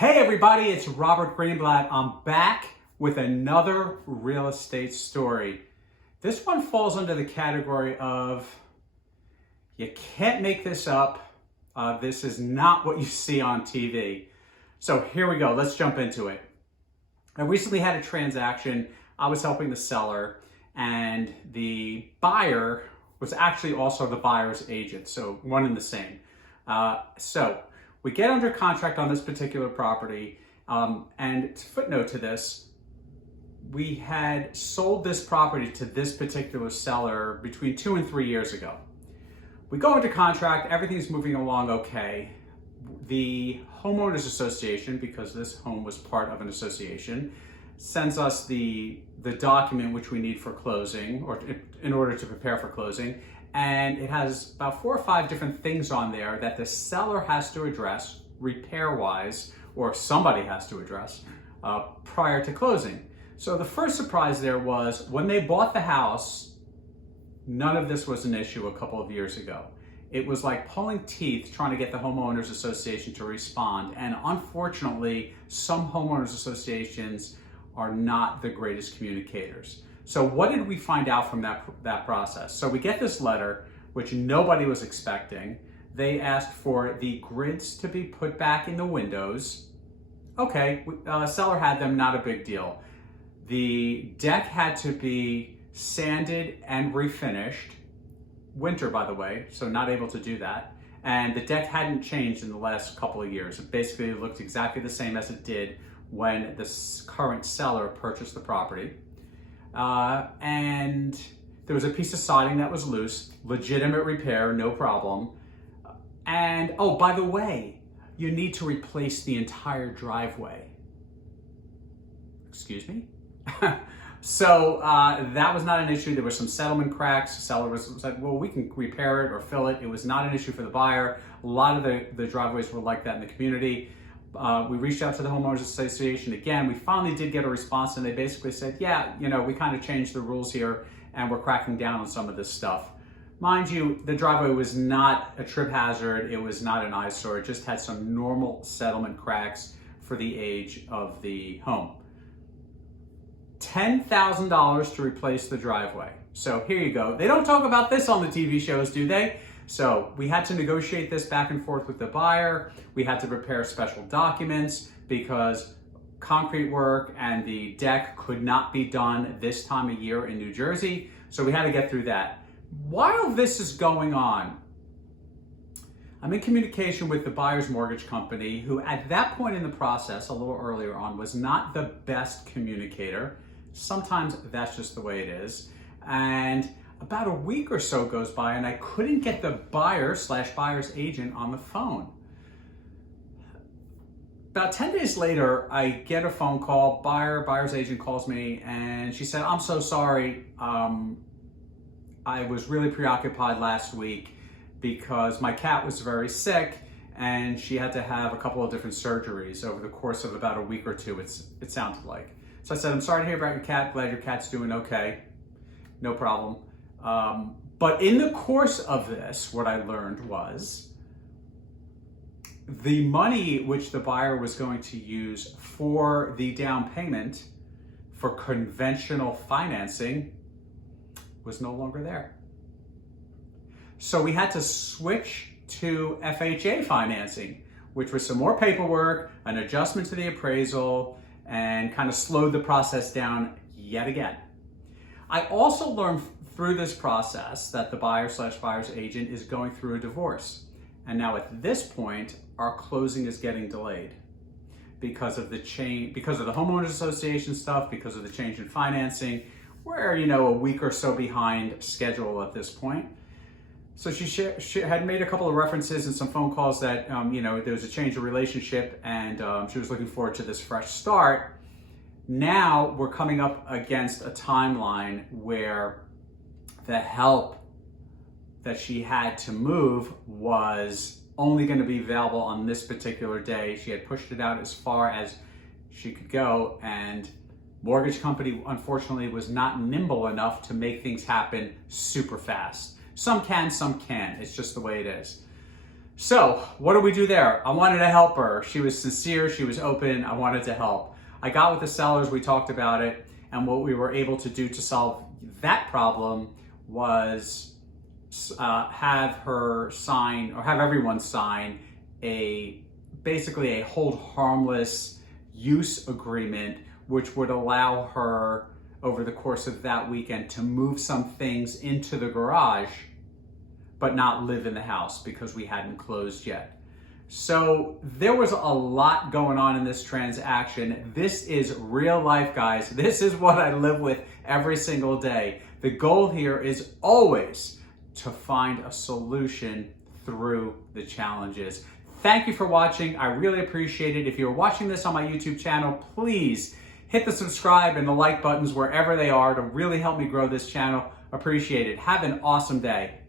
Hey everybody, it's Robert Greenblatt. I'm back with another real estate story. This one falls under the category of you can't make this up. This is not what you see on TV. So here we go, let's jump into it. I recently had a transaction. I was helping the seller and the buyer was actually also the buyer's agent, so one and the same. So we get under contract on this particular property, and footnote to this, we had sold this property to this particular seller between 2 and 3 years ago. We go into contract, everything's moving along okay. The homeowners association, because this home was part of an association, sends us the document which we need for closing, or in order to prepare for closing. And it has about 4 or 5 different things on there that the seller has to address repair-wise, or somebody has to address prior to closing. So the first surprise there was when they bought the house, none of this was an issue a couple of years ago. It was like pulling teeth trying to get the homeowners association to respond. And unfortunately, some homeowners associations are not the greatest communicators. So what did we find out from that process? So we get this letter, which nobody was expecting. They asked for the grids to be put back in the windows. Okay, seller had them, not a big deal. The deck had to be sanded and refinished. Winter, by the way, so not able to do that. And the deck hadn't changed in the last couple of years. It basically looked exactly the same as it did when the current seller purchased the property. And there was a piece of siding that was loose, legitimate repair, no problem. And oh, by the way, you need to replace the entire driveway. Excuse me? So that was not an issue. There were some settlement cracks. The seller said, well, we can repair it or fill it. It was not an issue for the buyer. A lot of the driveways were like that in the community. We reached out to the homeowners association again. We finally did get a response, and they basically said, yeah, we kind of changed the rules here and we're cracking down on some of this stuff. Mind you, the driveway was not a trip hazard. It was not an eyesore. It just had some normal settlement cracks for the age of the home. $10,000 to replace the driveway. So here you go. They don't talk about this on the TV shows, do they? So we had to negotiate this back and forth with the buyer. We had to prepare special documents because concrete work and the deck could not be done this time of year in New Jersey. So we had to get through that. While this is going on, I'm in communication with the buyer's mortgage company, who at that point in the process, a little earlier on, was not the best communicator. Sometimes that's just the way it is. And about a week or so goes by and I couldn't get the buyer/buyer's agent on the phone. About 10 days later, I get a phone call. Buyer's agent calls me and she said, I'm so sorry. I was really preoccupied last week because my cat was very sick and she had to have a couple of different surgeries over the course of about a week or two, it sounded like. So I said, I'm sorry to hear about your cat. Glad your cat's doing okay. No problem. But in the course of this, what I learned was the money which the buyer was going to use for the down payment for conventional financing was no longer there. So we had to switch to FHA financing, which was some more paperwork, an adjustment to the appraisal, and kind of slowed the process down yet again. I also learned through this process that the buyer/buyer's agent is going through a divorce. And now at this point, our closing is getting delayed because of the homeowners association stuff, because of the change in financing. We're, a week or so behind schedule at this point. So she had made a couple of references and some phone calls that, there was a change of relationship and she was looking forward to this fresh start. Now we're coming up against a timeline where the help that she had to move was only going to be available on this particular day. She had pushed it out as far as she could go, and mortgage company, unfortunately, was not nimble enough to make things happen super fast. Some can, some can't. It's just the way it is. So what did we do there? I wanted to help her. She was sincere, she was open, I wanted to help. I got with the sellers, we talked about it, and what we were able to do to solve that problem was have her sign, or have everyone sign, basically a hold harmless use agreement, which would allow her over the course of that weekend to move some things into the garage but not live in the house because we hadn't closed yet. So there was a lot going on in this transaction. This is real life, guys. This is what I live with every single day. The goal here is always to find a solution through the challenges. Thank you for watching. I really appreciate it. If you're watching this on my YouTube channel, please hit the subscribe and the like buttons wherever they are to really help me grow this channel. Appreciate it. Have an awesome day.